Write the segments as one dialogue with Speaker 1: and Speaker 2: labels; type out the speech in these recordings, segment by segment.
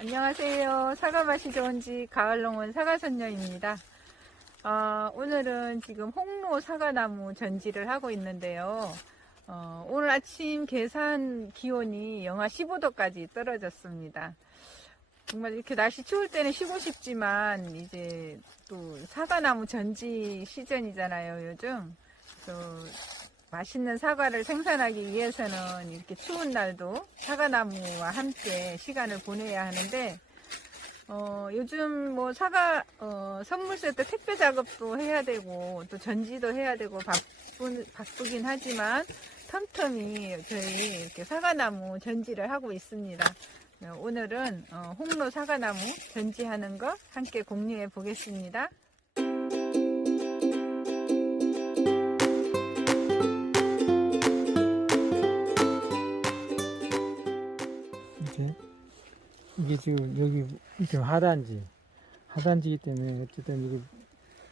Speaker 1: 안녕하세요. 사과 맛이 좋은지 가을농원 사과선녀입니다. 어, 오늘은 지금 홍로 사과나무 전지를 하고 있는데요. 어, 오늘 아침 계산 기온이 영하 15도까지 떨어졌습니다. 정말 이렇게 날씨 추울 때는 쉬고 싶지만 이제 또 사과나무 전지 시즌이잖아요, 요즘. 맛있는 사과를 생산하기 위해서는 이렇게 추운 날도 사과나무와 함께 시간을 보내야 하는데, 어, 요즘 뭐 사과, 어, 선물 세트 택배 작업도 해야 되고, 또 전지도 해야 되고, 바쁘, 바쁘긴 하지만, 텀텀이 저희 이렇게 사과나무 전지를 하고 있습니다. 어, 오늘은 어, 홍로 사과나무 전지하는 거 함께 공유해 보겠습니다. 이게 지금 여기 이렇게 하단지 하단지이기 때문에 어쨌든 이게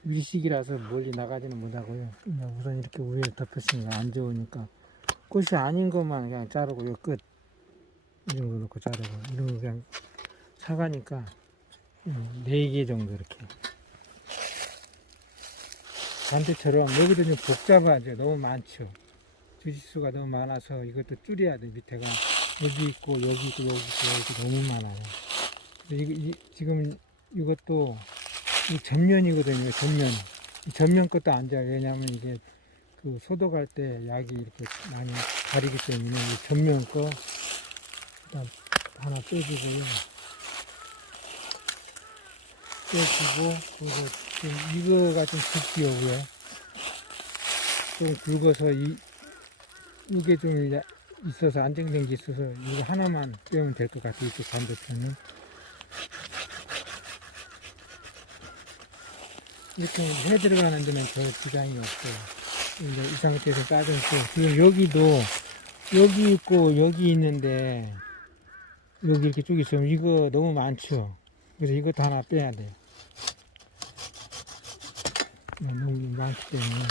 Speaker 1: 밀식이라서 멀리 나가지는 못하고요. 그냥 우선 이렇게 위에 덮으시면 안 좋으니까 꽃이 아닌 것만 그냥 자르고 요 끝 이런 거 놓고 자르고 이런 거 그냥 사가니까 네 개 정도 이렇게 반대처럼 여기도 좀 복잡하죠. 너무 많죠. 주짓수가 너무 많아서 이것도 줄여야 돼 밑에가 여기 있고 여기 있고 여기 있고 여기 너무 많아요. 이거 이, 지금 이것도 이 전면이거든요. 전면. 이 전면 것도 안 좋아요. 왜냐하면 이게 그 소독할 때 약이 이렇게 많이 가리기 때문에 이 전면 거 일단 하나 빼주고요. 빼주고 그리고 지금 이거가 좀 굵기요 좀 굵어서 이 이게 좀 야- 있어서 안정된 게 있어서 이거 하나만 빼면 될 것 같아요. 이쪽 반대편은 이렇게 해 들어가는 데는 별 지장이 없어요. 이제 이 상태에서 빠져있고 지금 여기도 여기 있고 여기 있는데 여기 이렇게 쭉 있으면 이거 너무 많죠. 그래서 이것도 하나 빼야 돼요. 너무 많기 때문에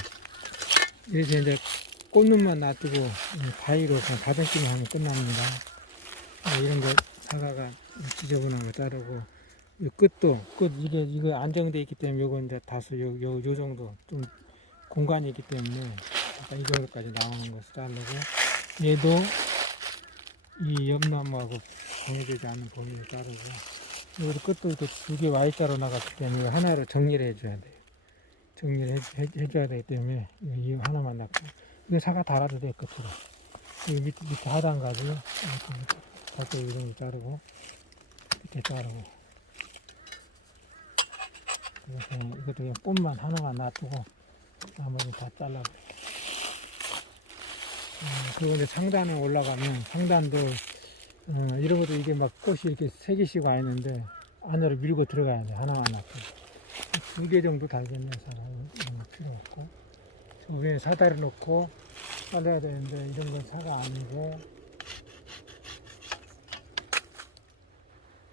Speaker 1: 그래서 이제 꽃눈만 놔두고 바위로 그냥 다듬기만 하면 끝납니다. 네, 이런 거 사과가 지저분한 거 자르고 이 끝도 끝 이게 이거 안정돼 있기 때문에 요거 이제 다소 요, 요, 요 정도 좀 공간이 있기 때문에 약간 이 정도까지 나오는 것을 자르고 얘도 이 옆나무하고 공유되지 않는 범위를 자르고 여기도 끝도 두개 Y자로 나갔기 때문에 하나로 정리를 해줘야 돼요. 정리를 해, 해, 해줘야 되기 때문에 이 하나만 놨고 이거 사과 달아도 돼 끝으로. 여기 밑에, 밑에 하단 가지고 이렇게 이런 거 자르고 밑에 자르고. 그냥 이것도 그냥 꽃만 하나만 놔두고 나머지 다 잘라버려. 음, 그리고 이제 상단에 올라가면 상단도 어, 이런 것도 이게 막 꽃이 이렇게 세 개씩 와 있는데 안으로 밀고 들어가야 돼 하나만 놔두고 두개 정도 달겠네 사람은. 음, 필요 없고. 저 위에 사다리 놓고 잘라야 되는데 이런 건 사가 아니고.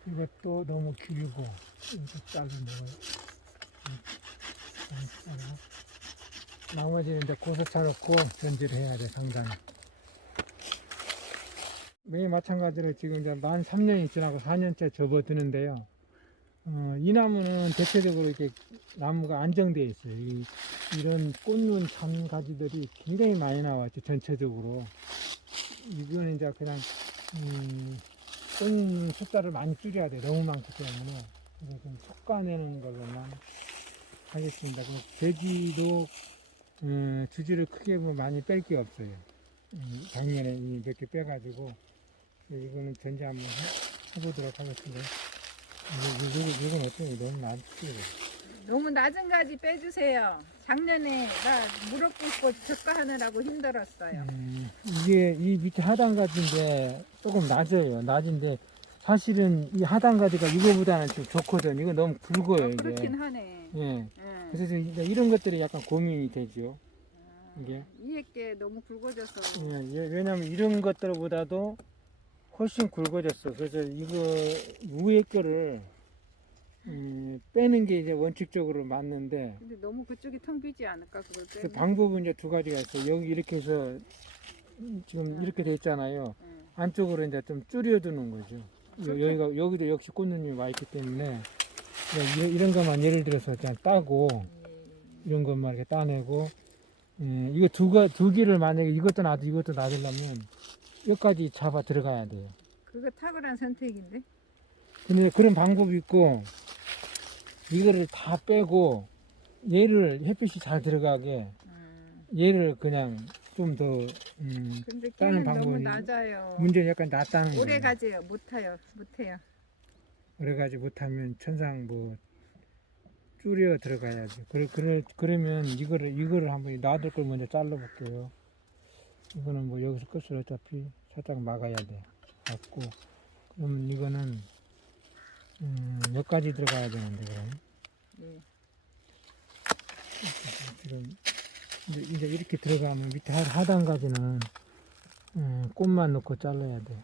Speaker 1: 이것도 너무 길고 이거 자르는 거 나머지는 이제 고소차 넣고 전지를 해야 돼 상단에. 매일 마찬가지로 지금 이제 만 3년이 지나고 4년째 접어드는데요. 어, 이 나무는 대체적으로 이렇게 나무가 안정되어 있어요. 이, 이런 꽃눈 잔 가지들이 굉장히 많이 나왔죠, 전체적으로. 이거는 이제 그냥, 음, 꽃눈 숫자를 많이 줄여야 돼. 너무 많기 때문에. 그래서 좀 솎아내는 걸로만 하겠습니다. 그럼 돼지도, 음, 주지를 크게 뭐 많이 뺄 게 없어요. 음, 작년에 이미 몇 개 빼가지고, 이거는 전지 한번 해, 해보도록 하겠습니다. 이거, 이거, 이건 어떻게 너무 낮지?
Speaker 2: 너무 낮은 가지 빼주세요. 작년에 나 무럭불꽃 적과하느라고 힘들었어요. 음,
Speaker 1: 이게 이 밑에 하단 가지인데 조금 낮아요. 낮은데 사실은 이 하단 가지가 이거보다는 좀 좋거든. 이거 너무 굵어요. 어, 이게.
Speaker 2: 그렇긴 하네. 예. 응.
Speaker 1: 그래서 이제 이런 것들이 약간 고민이 되죠.
Speaker 2: 이게. 위에게 너무 굵어져서 예,
Speaker 1: 예, 왜냐면 이런 것들보다도 훨씬 굵어졌어. 그래서 이거 위에 거를 음, 빼는 게 이제 원칙적으로 맞는데
Speaker 2: 근데 너무 그쪽이 텅 비지 않을까 그걸 그 빼면
Speaker 1: 방법은 이제 두 가지가 있어요. 여기 이렇게 해서 지금 이렇게 돼 있잖아요. 응. 안쪽으로 이제 좀 줄여두는 거죠. 여- 여기가 여기도 역시 꽃눈이 와 있기 때문에 그냥 이런, 이런 것만 예를 들어서 그냥 따고 이런 것만 이렇게 따내고 예, 이거 두가 두 개를 만약에 이것도 놔도 이것도 놔두려면 여기까지 잡아 들어가야 돼요.
Speaker 2: 그거 탁월한 선택인데.
Speaker 1: 근데 그런 방법이 있고 이거를 다 빼고 얘를 햇빛이 잘 들어가게 음. 얘를 그냥 좀 더 음,
Speaker 2: 근데 다른 걔는 너무 방법이 낮아요.
Speaker 1: 문제는 약간 낫다는 거예요.
Speaker 2: 오래 가지요. 못 타요. 못 해요.
Speaker 1: 오래가지 못하면 천상 뭐 줄여 들어가야지. 그러, 그러, 그러면 이거를 이거를 한번 놔둘 걸 먼저 잘라볼게요. 이거는 뭐 여기서 끝을 어차피 살짝 막아야 돼. 맞고 그러면 이거는 음, 여기까지 들어가야 되는데 그럼 네. 지금 이제, 이제 이렇게 들어가면 밑에 하- 하단까지는 음, 꽃만 넣고 잘라야 돼.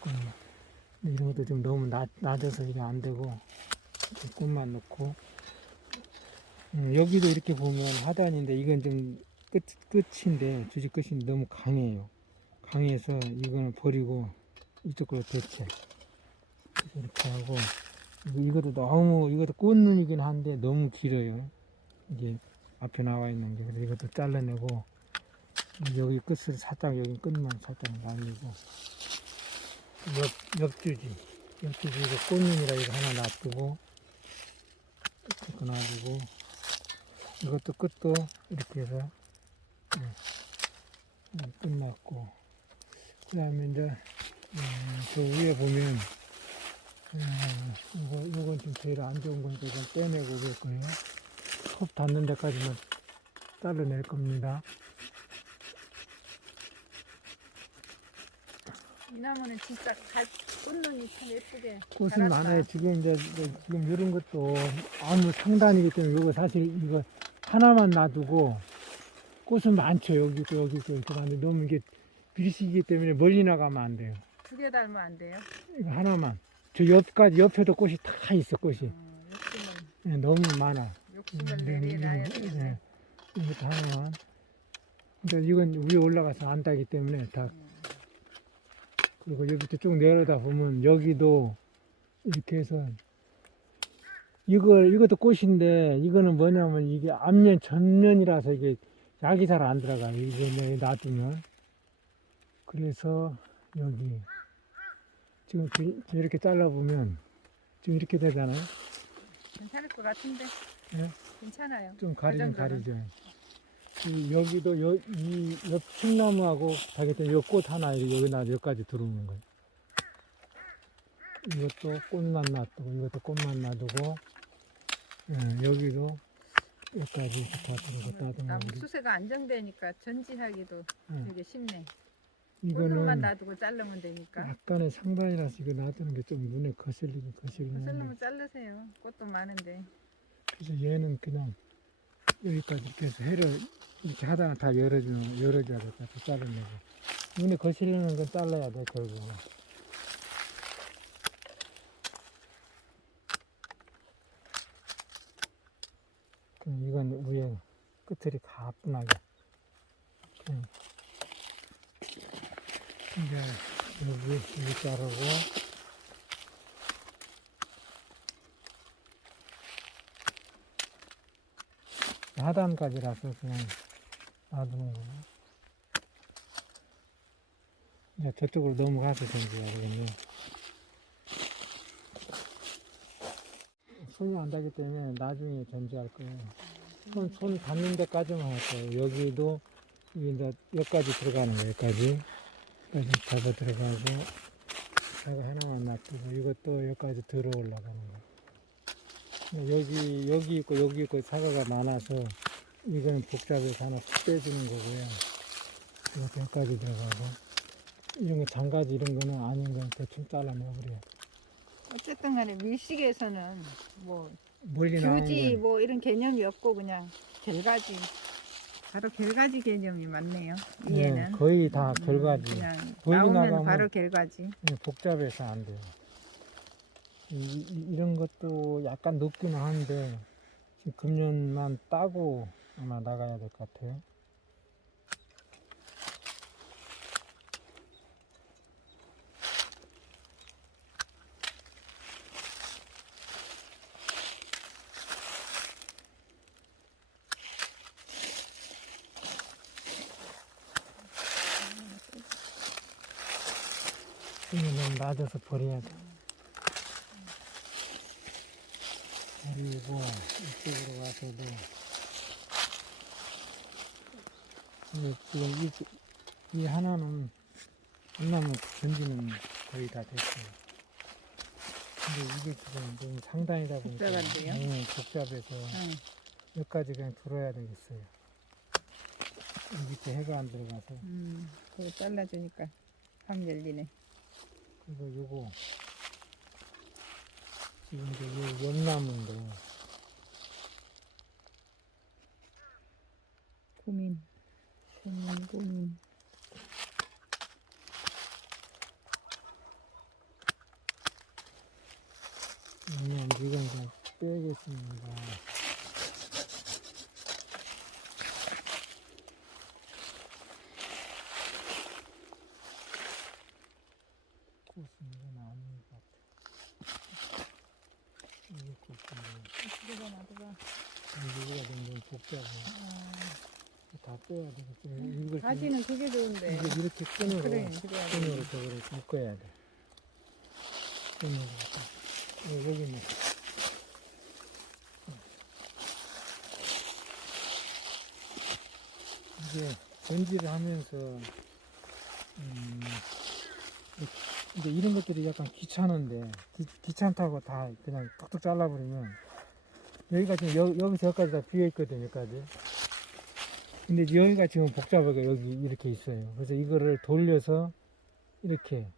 Speaker 1: 꽃만. 근데 이런 것도 좀 너무 낮, 낮아서 이게 안 되고 좀 꽃만 넣고 음, 여기도 이렇게 보면 하단인데 이건 좀 끝, 끝인데 주식 끝이 너무 강해요. 강해서 이거는 버리고 이쪽 으로 대체 그래서 이렇게 하고 이것도 너무 이것도 꽃눈이긴 한데 너무 길어요. 이게 앞에 나와 있는 게 그래서 이것도 잘라내고 여기 끝을 살짝 여기 끝만 살짝 날리고 옆 옆주지 옆주지 이거 꽃눈이라 이거 하나 놔두고 이거 놔두고 이것도 끝도 이렇게 해서 네. 음, 끝났고 그 다음에 이제 음, 그 위에 보면 음, 이거 이건 좀 제일 안 좋은 거니까 이건 떼내고 그럴 거예요. 컵 닿는 데까지만 잘라낼 겁니다.
Speaker 2: 이 나무는 진짜 갈 꽃눈이 참 예쁘게.
Speaker 1: 꽃은 자랐다. 많아요. 지금 이제 이제 지금 이런 것도 아무 상단이기 때문에 이거 사실 이거 하나만 놔두고 꽃은 많죠. 여기 있고 여기 있고 이렇게 많은데 너무 이게 비리시기 때문에 멀리 나가면 안 돼요.
Speaker 2: 두 개 닮으면 안 돼요.
Speaker 1: 이거 하나만. 저 옆까지 옆에도 꽃이 다 있어 꽃이. 음, 예, 너무 많아.
Speaker 2: 욕심을 네, 내려놔야 되는데.
Speaker 1: 네. 하나만. 근데 이건 위에 올라가서 안 따기 때문에 다 음. 그리고 여기부터 쭉 내려다 보면 여기도 이렇게 해서 이걸 이것도 꽃인데 이거는 뭐냐면 이게 앞면 전면이라서 이게 약이 잘 안 들어가요. 이게 놔두면 그래서 여기 지금 이- 이렇게 잘라 보면 지금 이렇게 되잖아요.
Speaker 2: 괜찮을 것 같은데. 예? 괜찮아요.
Speaker 1: 좀 가리긴 그. 가리죠. 이 여기도 여, 이 옆측 나무하고 다기 때문에 이꽃 하나 이렇게 여기 나 여기까지 들어오는 거예요. 이것도 꽃만 놔두고 이것도 꽃만 놔두고 예, 여기도 여기까지 다 들어오고 따듬어 나무
Speaker 2: 수세가 안정되니까 전지하기도 예, 되게 쉽네. 이거는 놔두고 자르면 되니까.
Speaker 1: 약간의 상단이라서 이거 놔두는 게 좀 눈에 거슬리긴 거슬리는데
Speaker 2: 거슬러면 자르세요. 꽃도 많은데.
Speaker 1: 그래서 얘는 그냥 여기까지 이렇게 해서 해를 이렇게 하다가 다 열어주, 열어줘야 될 것 같아, 자르내고. 눈에 거슬리는 건 잘라야 돼, 결국은. 그럼 이건 위에 끝들이 가뿐하게. 그냥 이제 여기, 여기 자르고. 하단까지라서 그냥 놔두는 거예요. 이제 저쪽으로 넘어가서 던져야 되겠네요. 손이 안 닿기 때문에 나중에 전지할 거예요. 손, 손 닿는 데까지만 할 거예요. 여기도, 여기 이제 여기까지 들어가는 거예요. 여기까지. 여기까지 잡아 들어가고, 자가 하나만 놔두고, 이것도 여기까지 들어 올라가는. 근데 여기, 여기 있고, 여기 있고, 사과가 많아서, 이거는 복잡해서 하나 푹 빼주는 거고요. 이것도 여기까지 들어가고, 이런 거 장가지 이런 거는 아닌 건 대충 잘라내버려요.
Speaker 2: 어쨌든 간에 밀식에서는 뭐 멀리 건뭐 이런 개념이 없고 그냥 결가지. 바로 결가지 개념이 맞네요. 예, 이해는.
Speaker 1: 거의 다 음, 결과지. 그냥
Speaker 2: 멀리 나오면 바로 결과지.
Speaker 1: 예, 복잡해서 안 돼요. 이, 런 것도 약간 높기는 한데, 금년만 따고 아마 나가야 될 것 같아요. 이거 너무 낮아서 버려야 돼. 그리고 이쪽으로 와서도 지금 이, 이 하나는 엄나무 전지는 거의 다 됐어요. 근데 이게 지금 너무 상단이다 보니까
Speaker 2: 복잡한데요? 네,
Speaker 1: 복잡해서 응. 여기까지 그냥 들어야 되겠어요. 이 밑에 해가 안 들어가서 음,
Speaker 2: 그거 잘라주니까 확 열리네.
Speaker 1: 그리고 요거 지금 이제 요 옆나무인데
Speaker 2: 고민, 고민, 고민.
Speaker 1: 그냥 이건 그냥 빼겠습니다. 꽃은 이건 아닌 것 같아. 집에다 놔둬봐. 여기가 너무 복잡해. 다 빼야 되겠지. 이걸
Speaker 2: 가지는 그게 좋은데. 이게
Speaker 1: 이렇게 끈으로 그래, 그래야 돼. 끈으로 저거를 묶어야 돼. 끈으로. 어, 여기는 이게 전지를 하면서 음, 근데 이런 것들이 약간 귀찮은데 귀, 귀찮다고 다 그냥 툭툭 잘라버리면 여기가 지금 여, 여기서 여기까지 다 비어 있거든요 여기까지. 근데 여기가 지금 복잡하게 여기 이렇게 있어요. 그래서 이거를 돌려서 이렇게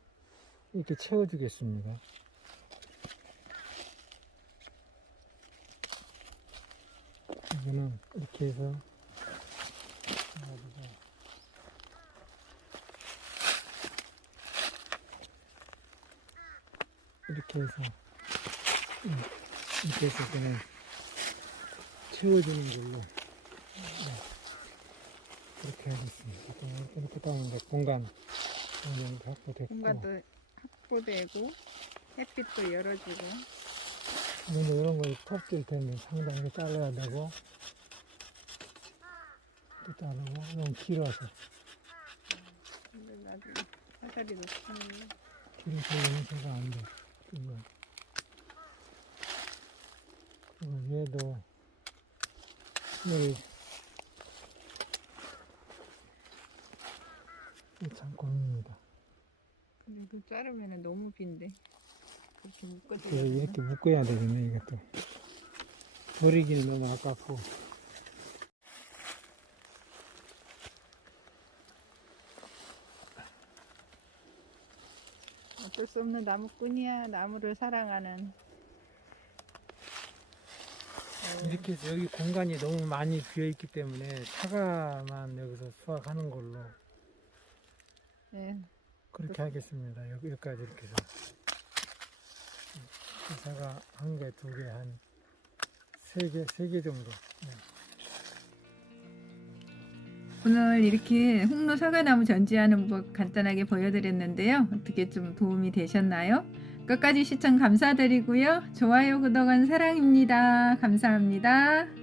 Speaker 1: 이렇게 채워주겠습니다. 이거는 이렇게 해서 해가지고 이렇게 해서 음, 이렇게 해서 그냥 채워주는 걸로 네. 그렇게 하겠습니다. 이렇게 이렇게 따면 공간 공간 확보됐고
Speaker 2: 공간도 확보되고 햇빛도 열어주고.
Speaker 1: 근데 이런 거 톱질 때문에 상당히 잘라야 되고 또 자르고 너무 길어서
Speaker 2: 근데 나중에 사다리 놓고
Speaker 1: 길어서 연세가 안 돼. 이거 그리고 얘도 여기 이참 고민입니다.
Speaker 2: 근데 이거 자르면 너무 빈데.
Speaker 1: 그렇게 묶어줘. 그래서 이렇게 묶어야 되겠네 이것도 버리기는 너무 아깝고
Speaker 2: 어쩔 수 없는 나무꾼이야. 나무를 사랑하는.
Speaker 1: 어, 이렇게 해서 여기 공간이 너무 많이 비어 있기 때문에 사과만 여기서 수확하는 걸로 네. 그렇게 하겠습니다. 여기, 여기까지 이렇게 해서 이 사과 한 개, 두 개, 한 세 개, 세 개 정도. 네.
Speaker 3: 오늘 이렇게 홍로 사과나무 전지하는 법 간단하게 보여드렸는데요. 어떻게 좀 도움이 되셨나요? 끝까지 시청 감사드리고요. 좋아요, 구독은 사랑입니다. 감사합니다.